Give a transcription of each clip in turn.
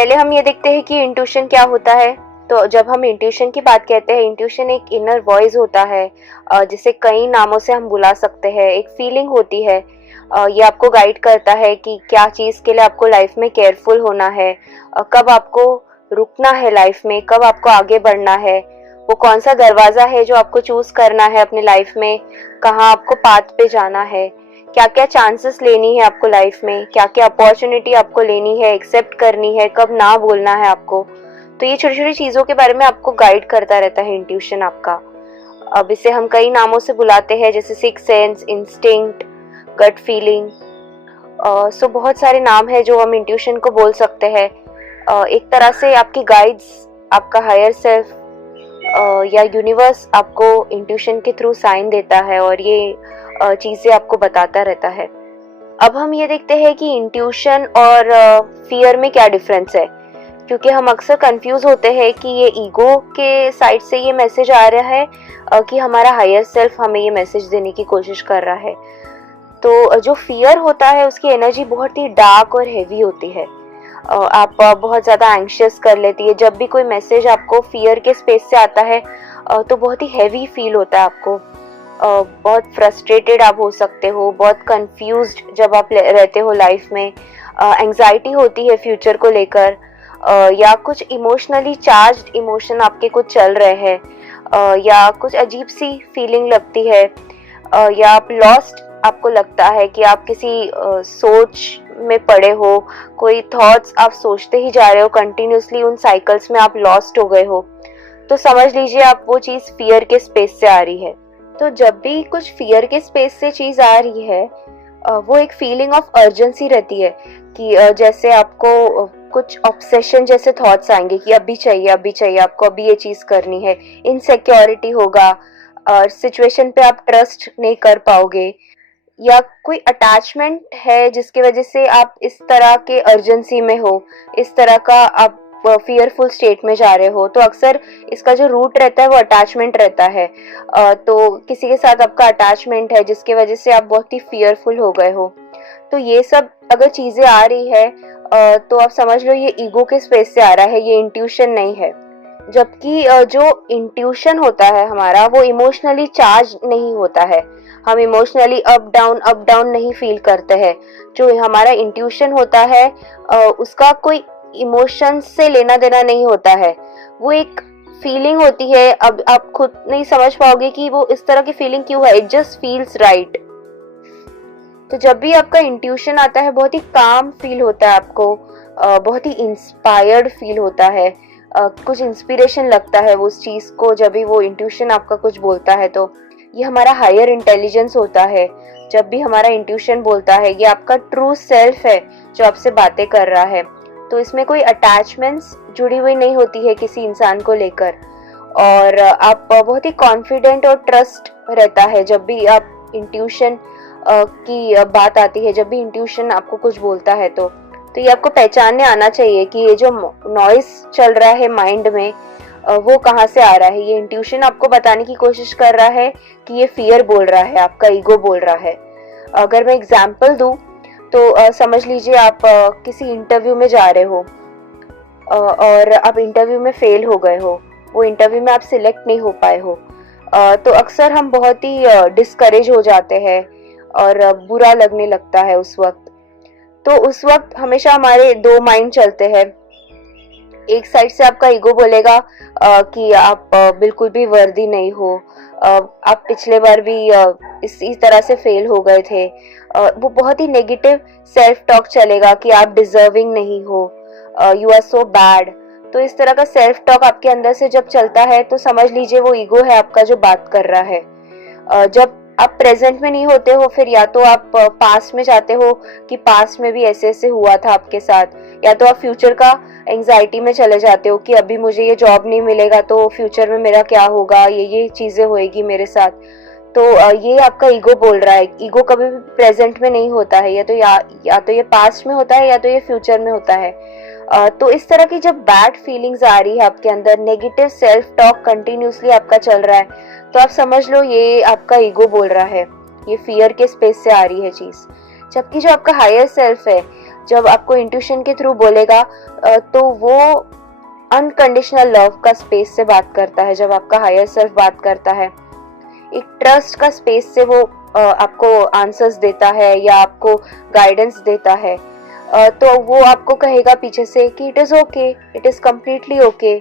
पहले हम ये देखते हैं कि इंट्यूशन क्या होता है। तो जब हम इंट्यूशन की बात कहते हैं, इंट्यूशन एक इनर वॉइस होता है जिसे कई नामों से हम बुला सकते हैं। एक फीलिंग होती है, ये आपको गाइड करता है कि क्या चीज़ के लिए आपको लाइफ में केयरफुल होना है, कब आपको रुकना है लाइफ में, कब आपको आगे बढ़ना है, वो कौन सा दरवाज़ा है जो आपको चूज़ करना है अपनी लाइफ में, कहाँ आपको पाथ पे जाना है, क्या क्या चांसेस लेनी है आपको लाइफ में, क्या क्या अपॉर्चुनिटी आपको लेनी है, एक्सेप्ट करनी है, कब ना बोलना है आपको। तो ये छोटी छोटी चीज़ों के बारे में आपको गाइड करता रहता है इंट्यूशन आपका। अब इसे हम कई नामों से बुलाते हैं, जैसे six sense, instinct, gut feeling. So बहुत सारे नाम है जो हम इंट्यूशन को बोल सकते हैं। एक तरह से आपकी गाइड्स, आपका हायर सेल्फ या यूनिवर्स आपको इंट्यूशन के थ्रू साइन देता है और ये चीज़ें आपको बताता रहता है। अब हम ये देखते हैं कि इंट्यूशन और फियर में क्या डिफरेंस है, क्योंकि हम अक्सर कंफ्यूज होते हैं कि ये ईगो के साइड से ये मैसेज आ रहा है कि हमारा हायर सेल्फ हमें ये मैसेज देने की कोशिश कर रहा है। तो जो फियर होता है उसकी एनर्जी बहुत ही डार्क और हेवी होती है। आप बहुत ज़्यादा एंग्शियस कर लेती है। जब भी कोई मैसेज आपको फियर के स्पेस से आता है तो बहुत ही हैवी फील होता है आपको। बहुत फ्रस्ट्रेटेड आप हो सकते हो, बहुत कंफ्यूज्ड जब आप रहते हो लाइफ में। एंग्जाइटी होती है फ्यूचर को लेकर, या कुछ इमोशनली चार्ज्ड इमोशन आपके कुछ चल रहे हैं, या कुछ अजीब सी फीलिंग लगती है, या आप लॉस्ट आपको लगता है कि आप किसी सोच में पड़े हो, कोई थॉट्स आप सोचते ही जा रहे हो कंटिन्यूसली, उन साइकिल्स में आप लॉस्ट हो गए हो। तो समझ लीजिए आप वो चीज़ फियर के स्पेस से आ रही है। तो जब भी कुछ फियर के स्पेस से चीज़ आ रही है, वो एक फीलिंग ऑफ अर्जेंसी रहती है कि जैसे आपको कुछ ऑब्सेशन जैसे थॉट्स आएंगे कि अभी चाहिए, आपको अभी ये चीज़ करनी है। इनसिक्योरिटी होगा और सिचुएशन पे आप ट्रस्ट नहीं कर पाओगे, या कोई अटैचमेंट है जिसकी वजह से आप इस तरह के अर्जेंसी में हो, इस तरह का आप फियरफुल स्टेट में जा रहे हो। तो अक्सर इसका जो रूट रहता है वो अटैचमेंट रहता है। तो किसी के साथ आपका अटैचमेंट है जिसकी वजह से आप बहुत ही फियरफुल हो गए हो। तो ये सब अगर चीज़ें आ रही है तो आप समझ लो ये ईगो के स्पेस से आ रहा है, ये इंट्यूशन नहीं है। जबकि जो इंट्यूशन होता है हमारा, वो इमोशनली चार्ज नहीं होता है। हम इमोशनली अप डाउन नहीं फील करते हैं। जो हमारा इंट्यूशन होता है उसका कोई इमोशंस से लेना देना नहीं होता है। वो एक फीलिंग होती है। अब आप खुद नहीं समझ पाओगे कि वो इस तरह की फीलिंग क्यों है, इट जस्ट फील्स राइट। तो जब भी आपका इंट्यूशन आता है बहुत ही काम फील होता है आपको, बहुत ही इंस्पायर्ड फील होता है, कुछ इंस्पिरेशन लगता है उस चीज़ को। जब भी वो इंट्यूशन आपका कुछ बोलता है तो ये हमारा हायर इंटेलिजेंस होता है। जब भी हमारा इंट्यूशन बोलता है ये आपका ट्रू सेल्फ है जो आपसे बातें कर रहा है। तो इसमें कोई अटैचमेंट्स जुड़ी हुई नहीं होती है किसी इंसान को लेकर, और आप बहुत ही कॉन्फिडेंट और ट्रस्ट रहता है जब भी आप इंट्यूशन की बात आती है। जब भी इंट्यूशन आपको कुछ बोलता है तो ये आपको पहचानने आना चाहिए कि ये जो नॉइस चल रहा है माइंड में वो कहाँ से आ रहा है। ये इंट्यूशन आपको बताने की कोशिश कर रहा है कि ये फियर बोल रहा है, आपका ईगो बोल रहा है। अगर मैं एग्जांपल दूं तो समझ लीजिए आप किसी इंटरव्यू में जा रहे हो और आप इंटरव्यू में फेल हो गए हो, वो इंटरव्यू में आप सिलेक्ट नहीं हो पाए हो। तो अक्सर हम बहुत ही डिस्करेज हो जाते हैं और बुरा लगने लगता है उस वक्त। तो उस वक्त हमेशा हमारे दो माइंड चलते हैं। एक साइड से आपका ईगो बोलेगा कि आप बिल्कुल भी वर्दी नहीं हो, आप पिछले बार भी इसी तरह से फेल हो गए थे। वो बहुत ही नेगेटिव सेल्फ टॉक चलेगा कि आप डिजर्विंग नहीं हो, यू आर सो बैड। तो इस तरह का सेल्फ टॉक आपके अंदर से जब चलता है तो समझ लीजिए वो ईगो है आपका जो बात कर रहा है। जब आप प्रेजेंट में नहीं होते हो, फिर या तो आप पास्ट में जाते हो कि पास्ट में भी ऐसे ऐसे हुआ था आपके साथ, या तो आप फ्यूचर का एंग्जाइटी में चले जाते हो कि अभी मुझे ये जॉब नहीं मिलेगा तो फ्यूचर में मेरा क्या होगा, ये चीज़ें होएगी मेरे साथ। तो ये आपका ईगो बोल रहा है। ईगो कभी भी प्रेजेंट में नहीं होता है, या तो ये पास्ट में होता है या तो ये फ्यूचर में होता है। तो इस तरह की जब बैड फीलिंग्स आ रही है आपके अंदर, नेगेटिव सेल्फ टॉक कंटिन्यूसली आपका चल रहा है, तो आप समझ लो ये आपका ईगो बोल रहा है, ये फियर के स्पेस से आ रही है चीज़। जबकि जो आपका हायर सेल्फ है, जब आपको इंट्यूशन के थ्रू बोलेगा तो वो अनकंडीशनल लव का स्पेस से बात करता है। जब आपका हायर सेल्फ बात करता है, एक ट्रस्ट का स्पेस से वो आपको आंसर्स देता है या आपको गाइडेंस देता है, तो वो आपको कहेगा पीछे से कि it is okay, it is completely okay,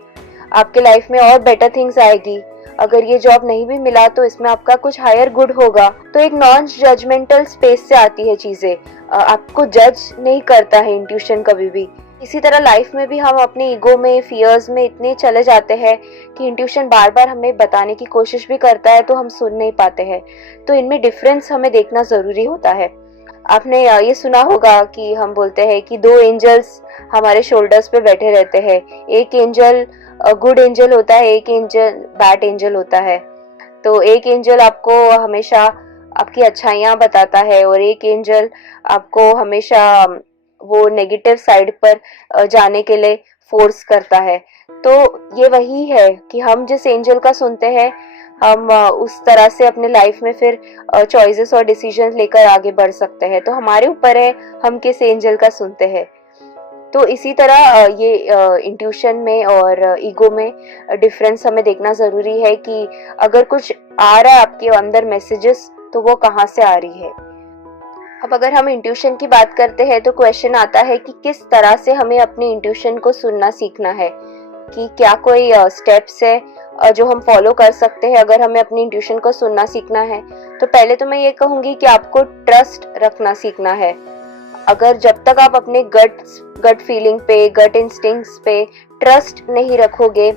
आपके लाइफ में और बेटर थिंग्स आएगी, अगर ये जॉब नहीं भी मिला तो इसमें आपका कुछ हायर गुड होगा। तो एक नॉन जजमेंटल स्पेस से आती है चीज़ें, आपको जज नहीं करता है इंट्यूशन कभी भी। इसी तरह लाइफ में भी हम अपने ईगो में, फियर्स में इतने चले जाते हैं कि इंट्यूशन बार बार हमें बताने की कोशिश भी करता है तो हम सुन नहीं पाते हैं। तो इनमें डिफरेंस हमें देखना ज़रूरी होता है। आपने ये सुना होगा कि हम बोलते हैं कि दो एंजल्स हमारे शोल्डर्स पे बैठे रहते हैं, एक एंजल गुड एंजल होता है, एक एंजल बैड एंजल होता है। तो एक एंजल आपको हमेशा आपकी अच्छाइयाँ बताता है और एक एंजल आपको हमेशा वो नेगेटिव साइड पर जाने के लिए फोर्स करता है। तो ये वही है कि हम जिस एंजल का सुनते हैं, हम उस तरह से अपने लाइफ में फिर चॉइसेस और डिसीजंस लेकर आगे बढ़ सकते हैं। तो हमारे ऊपर है हम किस एंजल का सुनते हैं। तो इसी तरह ये इंट्यूशन में और ईगो में डिफरेंस हमें देखना ज़रूरी है कि अगर कुछ आ रहा है आपके अंदर मैसेजेस, तो वो कहाँ से आ रही है। अब अगर हम इंट्यूशन की बात करते हैं तो क्वेश्चन आता है कि किस तरह से हमें अपनी इंट्यूशन को सुनना सीखना है, कि क्या कोई स्टेप्स है जो हम फॉलो कर सकते हैं अगर हमें अपनी इंट्यूशन को सुनना सीखना है। तो पहले तो मैं ये कहूँगी कि आपको ट्रस्ट रखना सीखना है। अगर जब तक आप अपने गट फीलिंग पे, गट इंस्टिंक्ट्स पे ट्रस्ट नहीं रखोगे,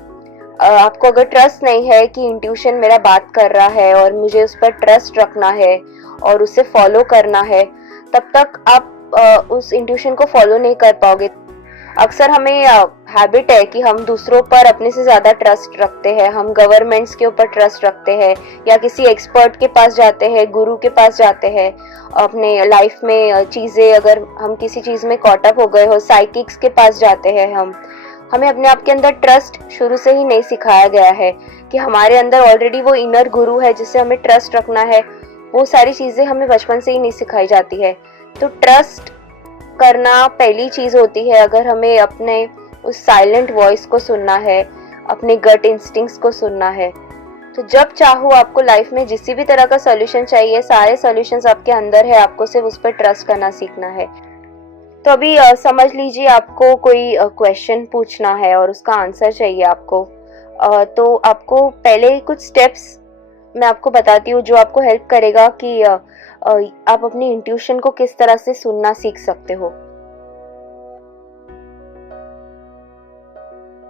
आपको अगर ट्रस्ट नहीं है कि इंट्यूशन मेरा बात कर रहा है और मुझे उस पर ट्रस्ट रखना है और उसे फॉलो करना है, तब तक आप उस इंट्यूशन को फॉलो नहीं कर पाओगे। अक्सर हमें हैबिट है कि हम दूसरों पर अपने से ज़्यादा ट्रस्ट रखते हैं, हम गवर्नमेंट्स के ऊपर ट्रस्ट रखते हैं या किसी एक्सपर्ट के पास जाते हैं, गुरु के पास जाते हैं। अपने लाइफ में चीज़ें, अगर हम किसी चीज़ में कॉट अप हो गए हो, साइकिक्स के पास जाते हैं। हमें अपने आप के अंदर ट्रस्ट शुरू से ही नहीं सिखाया गया है कि हमारे अंदर ऑलरेडी वो इनर गुरु है जिससे हमें ट्रस्ट रखना है। वो सारी चीज़ें हमें बचपन से ही नहीं सिखाई जाती है। तो ट्रस्ट करना पहली चीज़ होती है। अगर हमें अपने उस साइलेंट वॉइस को सुनना है, अपने गट इंस्टिंक्ट्स को सुनना है, तो जब चाहो आपको लाइफ में जिस भी तरह का सॉल्यूशन चाहिए, सारे सॉल्यूशंस आपके अंदर है, आपको सिर्फ उस पर ट्रस्ट करना सीखना है। तो अभी समझ लीजिए आपको कोई क्वेश्चन पूछना है और उसका आंसर चाहिए आपको, तो आपको पहले कुछ स्टेप्स मैं आपको बताती हूँ जो आपको हेल्प करेगा कि आप अपनी इंट्यूशन को किस तरह से सुनना सीख सकते हो।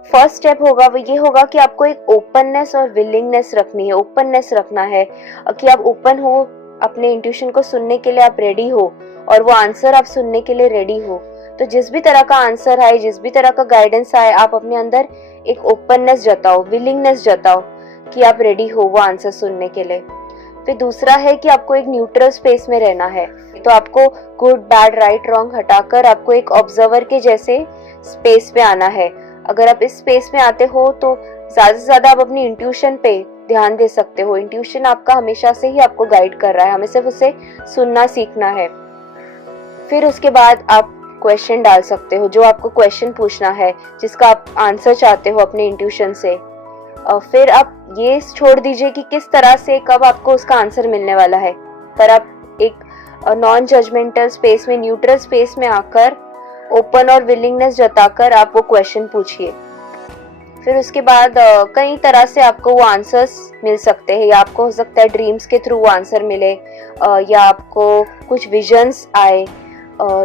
फर्स्ट स्टेप होगा वो ये होगा कि आपको एक ओपननेस और विलिंगनेस रखनी है। ओपननेस रखना है कि आप ओपन हो, अपने इंट्यूशन को सुनने के लिए आप रेडी हो और वो आंसर आप सुनने के लिए रेडी हो। तो जिस भी तरह का आंसर आए, जिस भी तरह का गाइडेंस आए, आप अपने अंदर एक ओपननेस जताओ, विलिंगनेस जताओ कि आप रेडी हो वो आंसर सुनने के लिए। फिर दूसरा है कि आपको एक न्यूट्रल स्पेस में रहना है। तो आपको गुड, बैड, राइट, रॉन्ग हटाकर आपको एक ऑब्जर्वर के जैसे स्पेस पे आना है। अगर आप इस स्पेस में आते हो तो ज़्यादा से ज़्यादा आप अपनी इंट्यूशन पे ध्यान दे सकते हो। इंट्यूशन आपका हमेशा से ही आपको गाइड कर रहा है, हमें सिर्फ उसे सुनना सीखना है। फिर उसके बाद आप क्वेश्चन डाल सकते हो, जो आपको क्वेश्चन पूछना है, जिसका आप आंसर चाहते हो अपने इंट्यूशन से। फिर आप ये छोड़ दीजिए कि किस तरह से कब आपको उसका आंसर मिलने वाला है, पर आप एक नॉन जजमेंटल स्पेस में, न्यूट्रल स्पेस में आकर ओपन और विलिंगनेस जताकर आप वो क्वेश्चन पूछिए। फिर उसके बाद कई तरह से आपको वो आंसर्स मिल सकते हैं, या आपको हो सकता है ड्रीम्स के थ्रू वो आंसर मिले, या आपको कुछ विजन्स आए,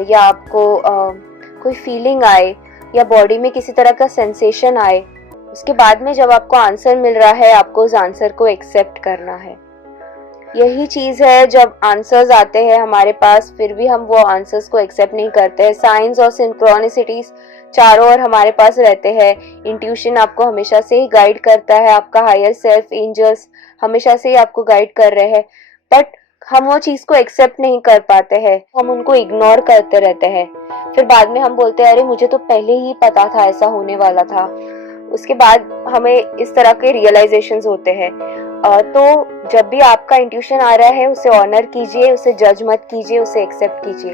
या आपको कोई फीलिंग आए, या बॉडी में किसी तरह का सेंसेशन आए। उसके बाद में जब आपको आंसर मिल रहा है, आपको उस आंसर को एक्सेप्ट करना है। यही चीज़ है, जब आंसर्स आते हैं हमारे पास फिर भी हम वो आंसर्स को एक्सेप्ट नहीं करते हैं। साइंस और सिंक्रोनिसिटीज चारों ओर हमारे पास रहते हैं। इंट्यूशन आपको हमेशा से ही गाइड करता है, आपका हायर सेल्फ, एंजल्स हमेशा से ही आपको गाइड कर रहे हैं, बट हम वो चीज़ को एक्सेप्ट नहीं कर पाते हैं, हम उनको इग्नोर करते रहते हैं। फिर बाद में हम बोलते हैं अरे मुझे तो पहले ही पता था ऐसा होने वाला था। उसके बाद हमें इस तरह के रियलाइजेशंस होते हैं। तो जब भी आपका इंट्यूशन आ रहा है उसे ऑनर कीजिए, उसे जज मत कीजिए, उसे एक्सेप्ट कीजिए।